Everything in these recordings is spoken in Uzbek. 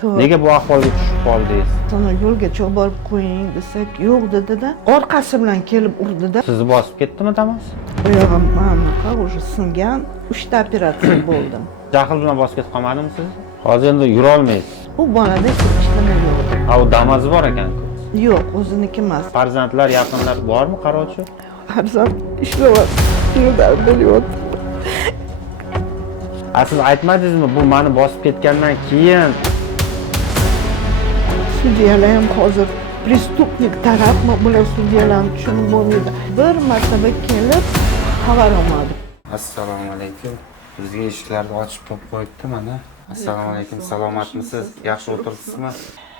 Nega bu ahvolga tushib qoldingiz? Sana yo'lga chiqib borib qo'ying desak, yo'q dedi-da. Orqasi bilan kelib urdi-da. Sizni bosib ketdimi Damas? Oyog'im mana уже singan. 3 ta operatsiya bo'ldim. Jahl bilan bosib ketib qolmadimi sizni? Hozir endi yura olmaysiz. Bu bolada hech nima yo'q. Ha, u Damas bor ekan-ku. Yo'q, o'ziniki emas. Farzandlar, yaqinlar bormi qarovchi? Farzand ishlayapti. Yo'ldan bo'lyapti. Siz aytmadingizmi, bu meni bosib ketgandan keyin Sudyalar ham hozir prestupnik tarafmi, bular sudyalarni tushunib bo'lmaydi. Bir martaba kelib xabar olmadim. Assalomu alaykum. Bizga eshiklarni ochib qo'yibdi mana. Assalomu alaykum. Salomatmisiz? Yaxshi o'tiribsizmi?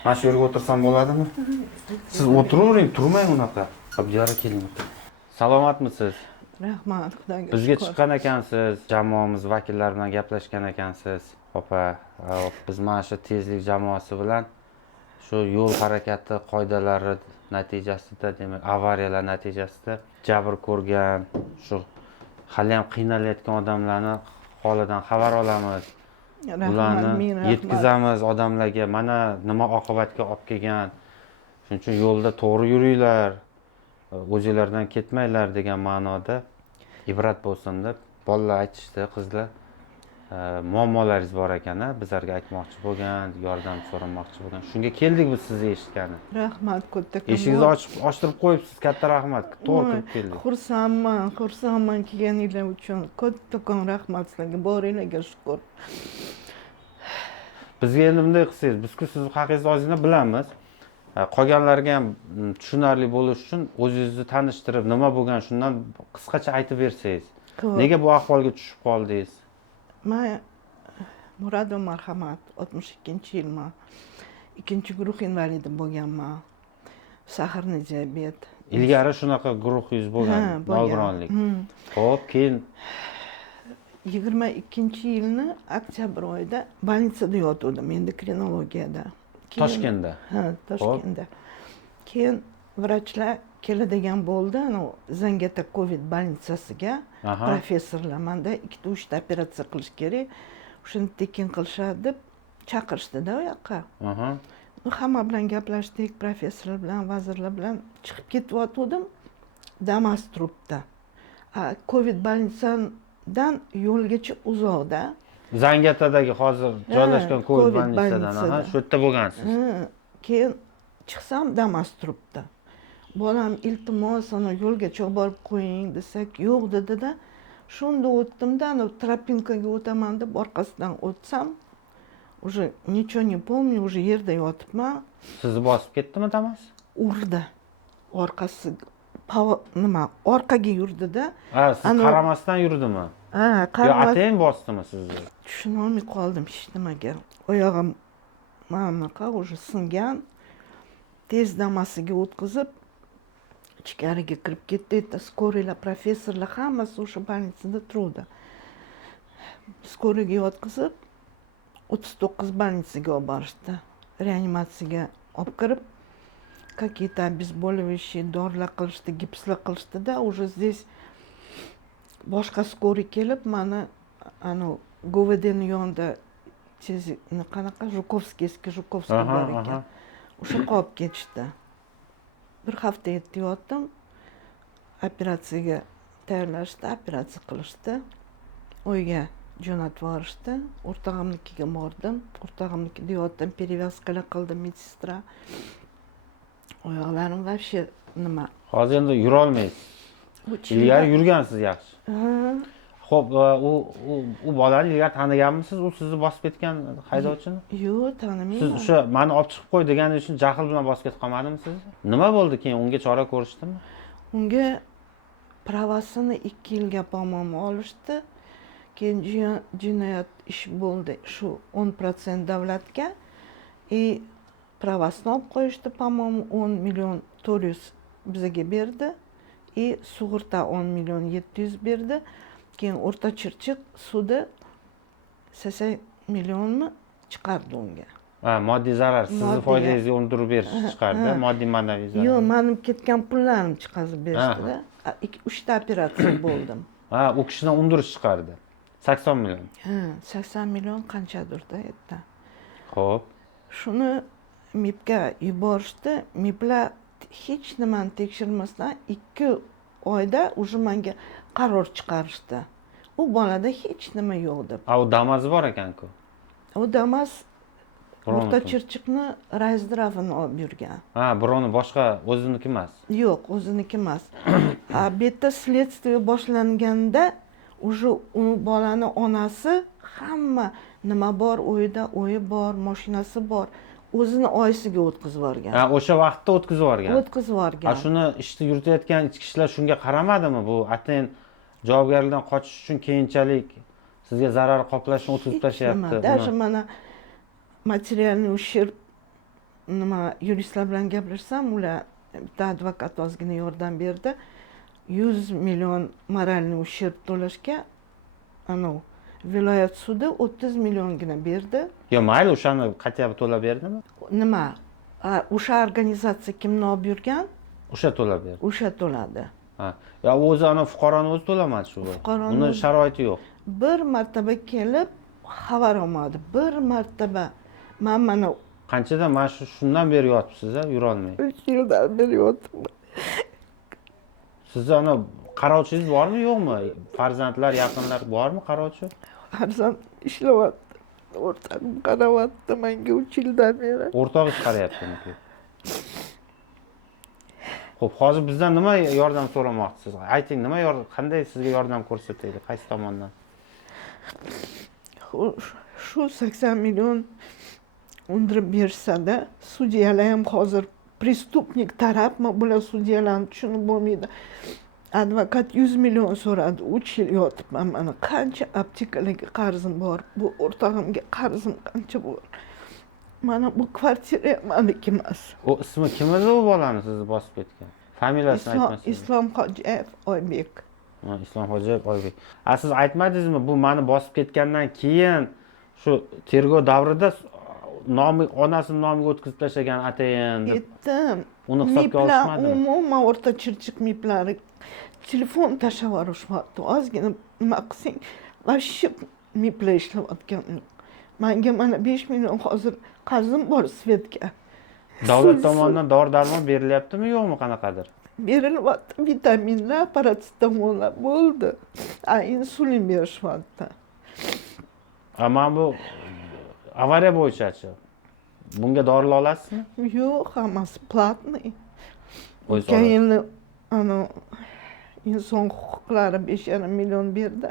Mana shu yerga o'tirsam bo'ladimi? Siz o'tiravering, turmang unaqa. Abdiyora keling. salomatmisiz? Rahmat, Xudoga Bizga shukr. chiqqan ekansiz, jamoamiz vakillari bilan gaplashgan ekansiz. Opa, biz mana shu tezlik jamoasi bilan shu yo'l harakati qoidalari natijasida, demak, avariyalar natijasida jabr ko'rgan, shu hali ham qiynalayotgan odamlarni holidan xabar olamiz. Ularni ming rahmat. yetkazamiz odamlarga, mana nima oqibatga olib kelgan. Shuning uchun yo'lda to'g'ri yuringlar, o'zinglardan ketmanglar degan ma'noda ibrat bo'lsin deb bolalar aytishdi, qizlar muammolaringiz bor ekan-a, bizlarga aytmoqchi bo'lgan, yordam so'ramoqchi bo'lgan. Shunga keldik biz sizni eshitgani. Rahmat, kattakon. Eshingizni ochtirib qo'yibsiz, katta rahmat. To'g'ri kirib keldik. Xursandman kelganinglar uchun. Kattakon rahmat sizlarga, boringlarga shukr. Bizga endi bunday qilsangiz, biz-ku sizni haqingizni ozgina bilamiz. Qolganlarga ham tushunarli bo'lish uchun o'zingizni tanishtirib, nima bo'lgan shundan qisqacha aytib bersangiz. Nega bu ahvolga tushib qoldingiz? Men Murodov marhamat, 62-yilman. 2-guruh invalidi bo'lganman. Saharni diabet. Ilgari shunaqa guruhingiz bo'lgan, nogironlik. Xo'p, keyin 22-yilni oktyabr oyida больницada yotgandim, endokrinologiyada. Toshkentda. Ha, Toshkentda. Keyin vrachlar keladigan bo'ldi, Zangata Covid больницasiga. Professorlar menda 2-3 ta operatsiya qilish kerak. O'shani tekin qilishadi deb chaqirishdi-da u yoqqa. Hamma bilan gaplashdik, professorlar bilan, vazirlar bilan chiqib ketyotgandim. Damas turibdi. Covid больницаdan yo'lgacha uzoqda. Zangatadagi hozir joylashgan Covid больницаdan, shu yerda bo'lgansiz. Keyin chiqsam Damas turibdi. Bolam iltimos, ana yo'lga chiqib borib qo'ying desak, yo'q dedi-da. Shunda o'tdim-da, tropinkaga o'taman deb orqasidan o'tsam, уже ничего не помню, уже yerda yotibman. Sizni bosib ketdimi Damas? Urdi. Orqasi nima, orqaga yurdi-da. Siz qaramasdan yurdimi? Qaramasdan. Atayin bosdimi sizni? Tushuna olmay qoldim hech nimaga. Oyog'im mana уже singan. Tez Damasiga o'tkazib, ichkariga kirib ketdi. Skoriyalar, professorlar hammasi o'sha больницада turdi. Skoriyaga yotqizib, 39 больницаga olib borishdi. Reanimatsiyaga olib kirib, какие-то обезболивающие dorilar qilishdi, gipslar qilishdi-da, уже здесь boshqa skoriy kelib, mana GVDning yonida qanaqa Жуковский bor ekan. O'sha qolib ketishdi. Bir hafta yotdim. Operatsiyaga tayyorlashdi, operatsiya qilishdi. Uyga jo'natib yuborishdi. O'rtog'imnikiga bordim. O'rtog'imnikida yotdim, перевязкаlar qildi medsestra. Oyoqlarim вообще nima? Hozir endi yura olmaysiz. Ilgari yurgansiz yaxshi. Xo'p, u bolani ilgari taniganmisiz? U sizni bosib ketgan haydovchini? Yo'q, tanimayman. Siz o'sha meni olib chiqib qo'y deganingiz uchun jahl bilan bosib ketib qolmadimi siz? Nima bo'ldi keyin? Unga chora ko'rishdimi? Unga pravasini 2 yilga по-моему olishdi. Keyin jinoyat ish bo'ldi. Shu 10% davlatga pravasini olib qo'yishdi, по-моему 10 million 400 bizga berdi. Sug'urta 10 million 700 berdi. Keyin O'rta Chirchiq sudi 80 millionmi chiqardi unga. Moddiy zarar, sizni foydangizga undirib berish chiqardi, moddiy ma'naviy zarar. Yo'q, mening ketgan pullarimni chiqarib berishdi-da. 3 ta operatsiya bo'ldim. U kishidan undirish chiqardi. 80 million. 80 million qanchadir-da yerda. Xo'p. Shuni MIBga yuborishdi. MIBlar hech nimani tekshirmasdan 2 oyda уже menga qaror chiqarishdi. U bolada hech nima yo'q deb. U Damas bor ekan-ku. U Damas Birovniki. O'rta Chirchiqni Raysdravini olib yurgan. Ha, birovni boshqa o'ziniki emas. Yo'q, o'ziniki emas. Bu yerda следствие boshlanganda уже u bolani onasi hamma nima bor, o'yi bor, mashinasi bor. O'zini oyisiga o'tkazib yuborgan. Ha, o'sha vaqtda o'tkazib yuborgan. O'tkazib yuborgan. Shuni ishni yuritayotgan ichki ishlar shunga qaramadimi? Bu atayin javobgarlikdan qochish uchun keyinchalik sizga zarar qoplashni o'tkazib tashyapti. Даже mana materialniy ущерб nima yuristlar bilan gaplashsam, ular bitta advokat ozgina yordam berdi. 100 million moralniy ущерб to'lashga viloyat sudi 30 milliongina berdi. Yo, mayli, o'shani qat'iy to'lab berdimi? Nima? O'sha organizatsiya kimni olib yurgan? O'sha to'lab berdi. O'sha to'ladi. Ha. Ya o'zi fuqaroni o'zi to'lamadi shu. Uni sharoiti yo'q. Bir martaba kelib xabar olmadi. Bir martaba. Men mana Qanchadan mana shundan beri yotibsiz, yura olmay. 3 yildan beri yotibman. Sizni qarovchingiz bormi, yo'qmi? Farzandlar, yaqinlar bormi qarovchi? Farzand ishlayapti. O'rtog'im qarayapti menga 3 yildan beri. O'rtog'i chiqaryaptimi? Xo'p, hozir bizdan nima yordam so'ramoqchisiz? Ayting, qanday sizga yordam ko'rsataylik, qaysi tomondan? Shu 80 million undirib bersa-da, sudyalar ham hozir prestupnik tarafmi, bular sudyalarni tushunib bo'lmaydi. Advokat 100 million so'radi, 3 yil yotibman. Mana qancha aptekalarga qarzim bor, bu o'rtog'imga qarzim qancha bor. Mana bu kvartira ham meniki emas. O ismi kim edi u bolani sizni bosib ketgan? Familiyasini aytmasangiz. Islom Hojiyev Oybek. Islom Hojiyev Oybek. Siz aytmadingizmi, bu meni bosib ketgandan keyin shu tergov davrida onasini nomiga o'tkazib tashlagan atayin deb. Aytdim. Uni hisobga olishmadimi? Umuman O'rta Chirchiq miplari telefon tashlab yuborishmoqda. Ozgina nima qilsang, vashshi miplar ishlayotgan. Menga mana 5 million hozir qarzim bor Svetga. Davlat tomonidan dori-darmon berilyaptimi, yo'qmi, qanaqadir? Berilyapti, vitaminlar, parasetamollar bo'ldi. Insulin berishyapti. Mana bu avariya bo'yicha-chi? Bunga dorilar olasizmi? Yo'q, hammasi platniy. O'zi Keyin inson huquqlari 5,5 million berdi.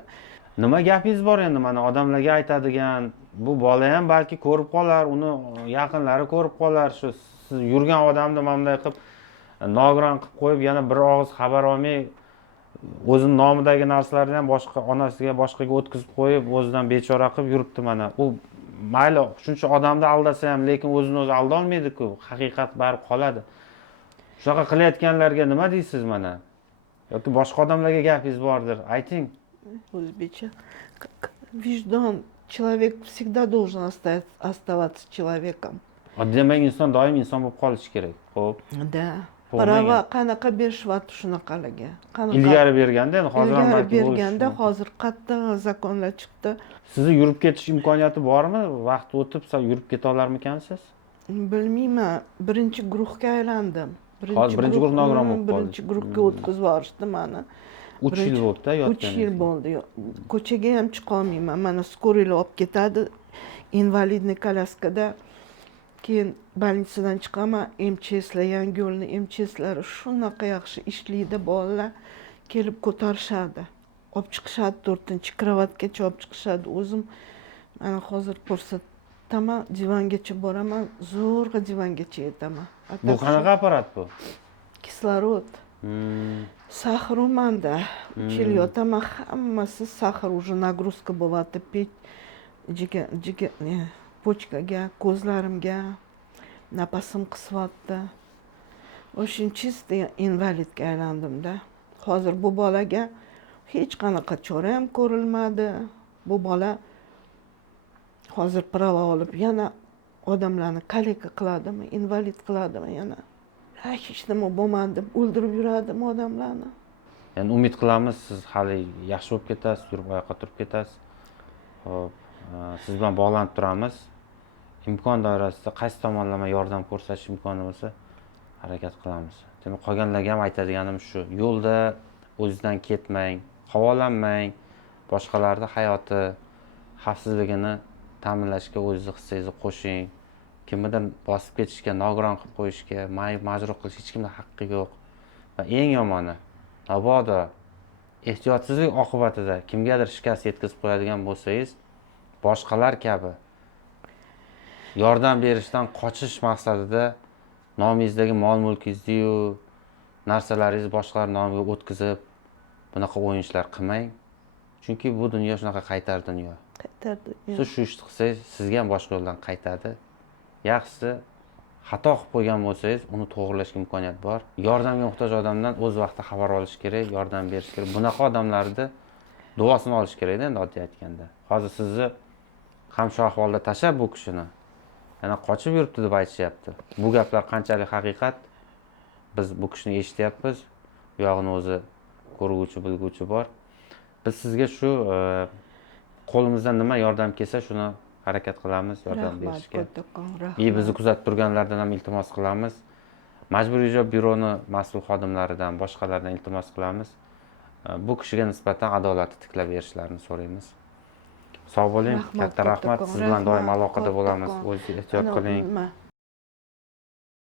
Nima gapingiz bor endi, mana odamlarga aytadigan, bu bola ham balki ko'rib qolar, uni yaqinlari ko'rib qolar, shu siz yurgan odamni bunday qilib nogiron qilib qo'yib, yana bir og'iz xabar olmay, o'zining nomidagi narsalarni ham boshqa onasiga, boshqaga o'tkazib qo'yib, o'zidan bechora qilib yuribdi mana. U mayli shuncha odamni aldasa ham, lekin o'zini o'zi alda olmaydi-ku, haqiqat bari qoladi. Shunaqa qilayotganlarga nima deysiz mana? Yoki boshqa odamlarga gapingiz bordir, ayting. O'zbekcha vijdon, человек всегда должен оставаться человеком. Demak, inson doim inson bo'lib qolishi kerak. Xo'p. Da. Prava qanaqa berishyapti shunaqalarga? Ilgari berganda, endi hozir ham ilgari berganda, hozir qattiq zakonlar chiqdi. Sizni yurib ketish imkoniyati bormi? Vaqt o'tib yurib keta olarmikansiz? Bilmayman, birinchi guruhga aylandim. Birinchi guruh nogiron bo'lib qoldi. Birinchi guruhga o'tkazib yuborishdi meni. 3 yil bo'ldi-da yotganingiz. 3 yil bo'ldi. Ko'chaga ham chiqa olmayman. Mana skorilar olib ketadi. Invalidniy kolyaskada. Keyin больницаdan chiqaman. MCHSlar, Yangiyo'lni MCHSlari shunaqa yaxshi ishlaydi, bolalar kelib ko'tarishadi. Olib chiqishadi, 4-kravatgacha olib chiqishadi. O'zim mana hozir ko'rsataman, divanga boraman, zo'rg'a divanga yetaman. Bu qanaqa apparat bu? Kislorod. Sahr manda. 3 yil yotaman, hammasi sahr, уже nagruska bo'lyapti, pochkaga, ko'zlarimga, nafasim qisyapti. O'shin chista invalidga aylandim-da. Hozir bu bolaga hech qanaqa chora ham ko'rilmadi. Bu bola hozir prava olib yana odamlarni kaleka qiladimi, invalid qiladimi yana. Hech nima bo'lmadi deb o'ldirib yuradimi odamlarni. Endi umid qilamiz, siz hali yaxshi bo'lib ketasiz, yurib oyoqqa turib ketasiz. Xo'p, siz bilan bog'lanib turamiz. imkon doirasida qaysi tomonlama yordam ko'rsatish imkoni bo'lsa harakat qilamiz. Demak, qolganlarga ham aytadiganim shu. Yo'lda o'zingizdan ketmang, havolanmang. Boshqalarning hayoti, xavfsizligini ta'minlashga o'zingizni hissangizni qo'shing. Kimnidir bosib ketishga, nogiron qilib qo'yishga, majbur qilish hech kimning haqqi yo'q. Va eng yomoni, mabodo ehtiyotsizlik oqibatida kimgadir shikast yetkazib qo'yadigan bo'lsangiz, boshqalar kabi yordam berishdan qochish maqsadida nomingizdagi mol-mulkingizni-yu narsalaringizni boshqalar nomiga o'tkazib, bunaqa o'yin ishlar qilmang. Chunki bu dunyo shunaqa qaytar dunyo. Qaytardi. Siz shu ishni qilsangiz, sizga ham boshqa yo'ldan qaytadi. Yaxshisi, xato qilib qo'ygan bo'lsangiz, uni to'g'rilashga imkoniyat bor. Yordamga muhtoj odamdan o'z vaqtida xabar olish kerak, yordam berish kerak. Bunaqa odamlarni duosini olish kerak-da, endi oddiy aytganda. Hozir sizni ham shu ahvolda tashlab bu kishini yana qochib yuribdi deb aytishyapti. Bu gaplar qanchalik haqiqat? Biz bu kishini eshityapmiz. Bu yog'ini o'zi ko'rguvchi, bilguvchi bor. Biz sizga shu qo'limizdan nima yordam kelsa, shuni harakat qilamiz yordam berishga. Bizni kuzatib turganlardan ham iltimos qilamiz. Majburiy ijro byuroni mas'ul xodimlaridan, boshqalardan iltimos qilamiz. Bu kishiga nisbatan adolatni tiklab berishlarini so'raymiz. Sog' bo'ling, katta rahmat. Siz bilan doim aloqada bo'lamiz. O'zingiz ehtiyot qiling.